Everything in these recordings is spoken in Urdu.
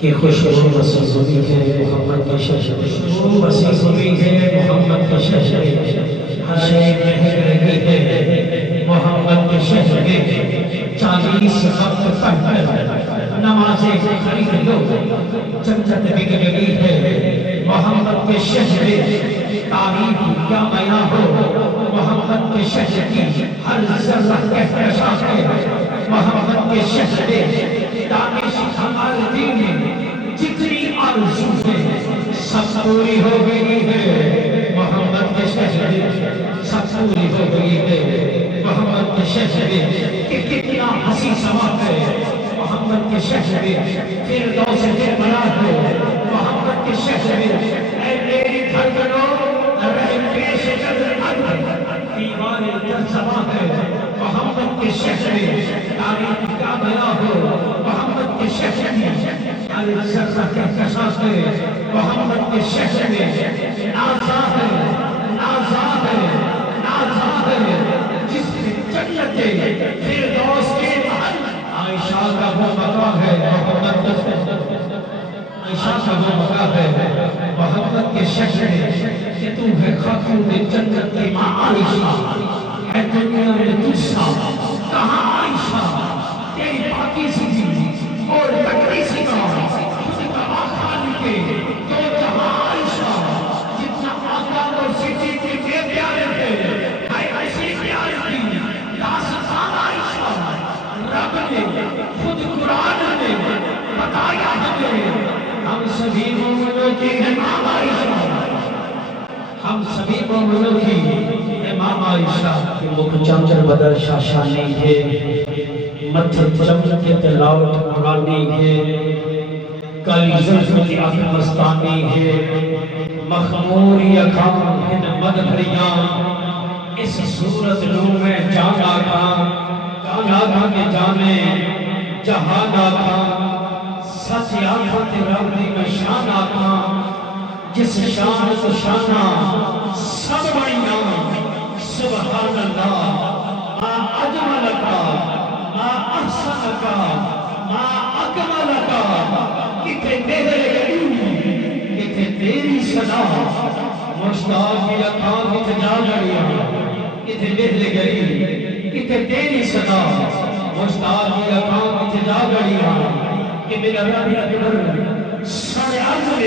کہ خوشبو وسیع ہوئی ہے محمد کے شجرے، خوشبو وسیع ہوئی ہے محمد کے شجرے، ہر شے مہک رہی ہے محمد کے شجرے، 40 وقت پڑھ کر نمازیں خرید لو، جنت بک گئی ہے محمد کے شجرے، تعریف کیا بیاں ہو محمد کے شجرے کی، ہر ذرہ کہکشاں ہے محمد کے شجرے، دانش ہمارے دل میں جتنی آرزو ہے سب پوری ہو گئی ہے محمد کے شجرے، سب پوری ہو گئی ہے محمد کے شجرے، کہ کتنا حسین سما ہے محمد کے شجرے، فردوس دل بنا ہے محمد کے شجرے، اے میری دھڑکنوں رہ پیش قدر عدل دیوان دل سما ہے محمد کے شجرے، تاریخ کا بیاں ہو محمد کے شجرے، ہر ذرہ کہکشاں ہے محمد کے شجرے، نازا ہے نازا ہے نازا ہے جس میں جنت فردوس کے محل، عائشہ کا وہ مقام ہے محمد کے شجرے، عائشہ کا وہ مقام ہے محمد کے شجرے، کہ تو ہے خاتون جنت کی ماں عائشہ، ہے دنیا میں تجھسا کہاں عائشہ، تیری پاکیزگی اور تقدیسی کا خود کا خالق کے دو جہاں عائشہ، جتنا آقا اور صدیق کے بے پیارے تھے، ہے ایسی پیار کی داستان عائشہ، رب نے خود قرآن میں بتایا ہمیں، ہم سبھی مومنوں کی امام عائشہ، ہم سبھی مومنوں کی امام عائشہ، کہ مکھ چاچر بدر شاشانی ہے، متھر چمک کے تلاوت قرآنی ہے، کالی زلف کی آنکھ مستانی ہے، مخموری اکھاں ہن مدبھریاں، اس صورت نو میں جانا تھا کہ جانے جہانا تھا، سچ آنکھاں تے رب دی نشانہ تھا، جس شان کو شانہ سب بڑیاں، سبحان اللہ ما اجمل کا ما احسن کا ما اکمل کا، کتے تیرے گلی کتے تیری صدا، مشتاق کی اکھاں کتے جا گڑیا، کتے تیرے گلی کتے تیری صدا، مشتاق کی اکھاں کتے جا گڑیا، کہ میرا رب اکبر سن عظم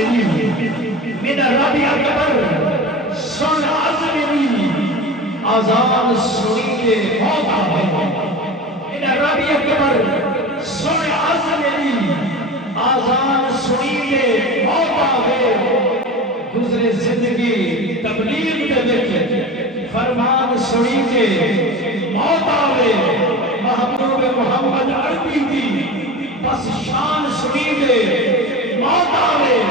میرا رب اکبر سن عظم آزان سنی کے موت آئے، میرا رب اکبر سن عظم آزان سنی کے موت آئے، گزرے زندگی تبلیغ دے وچ فرمان سنی کے موت آئے، محبوب محمد عربی دی بس شان سنی کے موت آئے،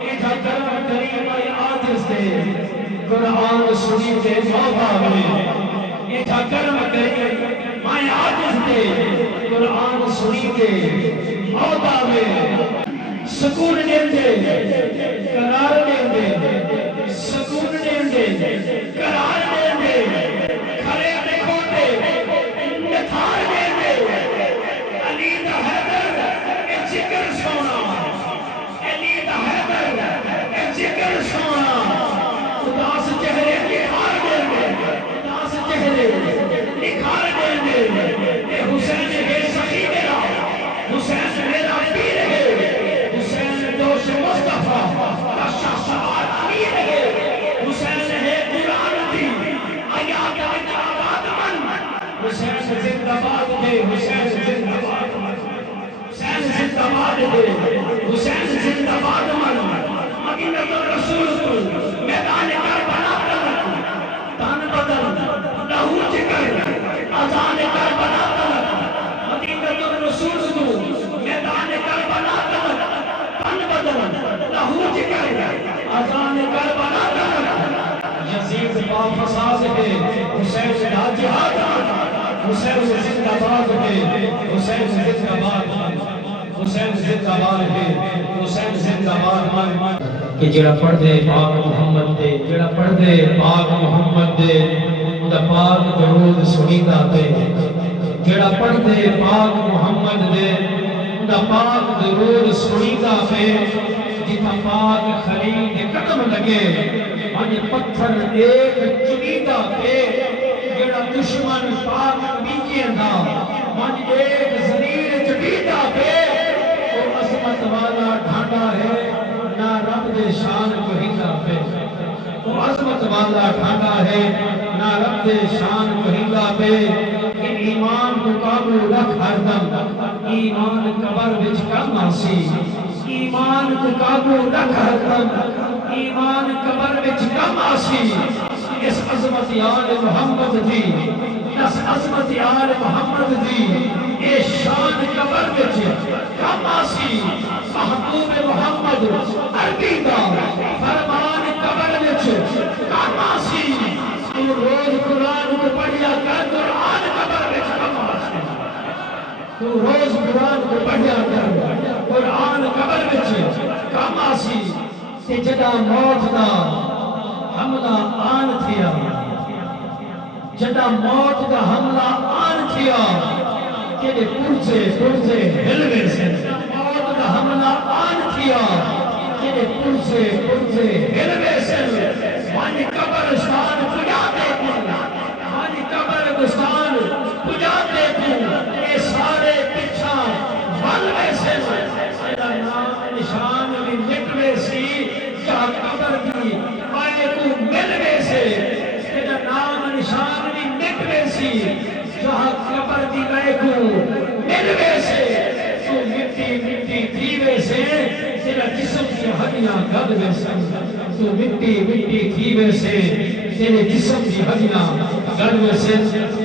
ایتھا کرم کریم آئی آجز دے قرآن سنی کے موت آئے، ایتھا کرم کریم آئی آجز دے قرآن سنی کے موت آئے، سکون دیں دے قرار دیں دے، سکون دیں دے قرار دیں دے، کھڑے دیکھو دے نتھار دیں دے، علی دا حیدر اے ذکر سونا، علی دا حیدر اے ذکر سونا، اداس چہرے نکھار دیں دے، اداس چہرے نکھار دیں دے، اے حسین ہے سخی میرا، حسین میرا پیر ہے، حسین دوش مصطفیٰ رشا سوار امیر ہے، حسین ہے قرآن دی آیات آباد من، حسین زندہ باد دے، حسین زندہ باد من، حسین زندہ باد دے، حسین زندہ باد من، مدینہ الرسول کو میدان کربلا تلک، تن بدل لہو جگر اذان کربلا تلک، مدینہ الرسول کو میدان کربلا تلک، تن بدل لہو جگر اذان کربلا تلک، یزید با فساد ہے حسین کا جہاد، حسین زندہ باد ہے، حسین زندہ باد، حسین زندہ باد ہے، حسین زندہ باد، کہ جڑا پڑھ دے پاک محمد دے، جڑا پڑھ دے پاک محمد دے، دا پاک درود سنیدہ دے، جڑا پڑھ دے پاک محمد دے، دا پاک درود سنیدا پہ جتھا پاک خلیل دے قدم لگے آج پتھر ایک چنیدا پہ جڑا دشمن پاک بیجے دا آج ایک زمین چنیدا پہ وہ عظمت والا ڈھانڈا ہے نہ رب دے شان کہیدا پہ وہ عظمت والا ڈھانڈا ہے نہ رب دے شان کہیدا پہ ایمان کو قابو رکھ ہر دم ایمان قبر وچ کم آسی ایمان کو قابو رکھ ہر دم ایمان قبر وچ کم آسی اس عظمت آل محمد دی اس عظمت آل محمد دی اے شان قبر وچ کم آسی محبوب محمد عربی دا فرمان قبر وچ کم آسی تو روز قرآن کو پڑھیا کر قرآن قبر وچ کم آسی تو روز قرآن کو پڑھیا کر قرآن قبر وچ کم آسی تے جدا موت دا حملہ آن تھیا جدا موت دا حملہ آن تھیا کہ پرزے ہلوے سے موت دا حملہ آن تھیا کہ پرزے ہلوے سے وانی قبرستان پجا دے کو وانی قبرستان پجا دے کو اے سارے پچھا والوے سے تیرا نام نشان بھی مٹوے سی جہاں قبر بھی آئے کو ملوے سے تیرا نام نشان بھی مٹوے سی جہاں قبر بھی آئے کو ملوے سے تو مٹی تھیوے سے تیرا جسم سے ہڈیاں گدوے سے تو مٹی تھیوے سے تیرے جسم سے ہڈیاں گدوے سے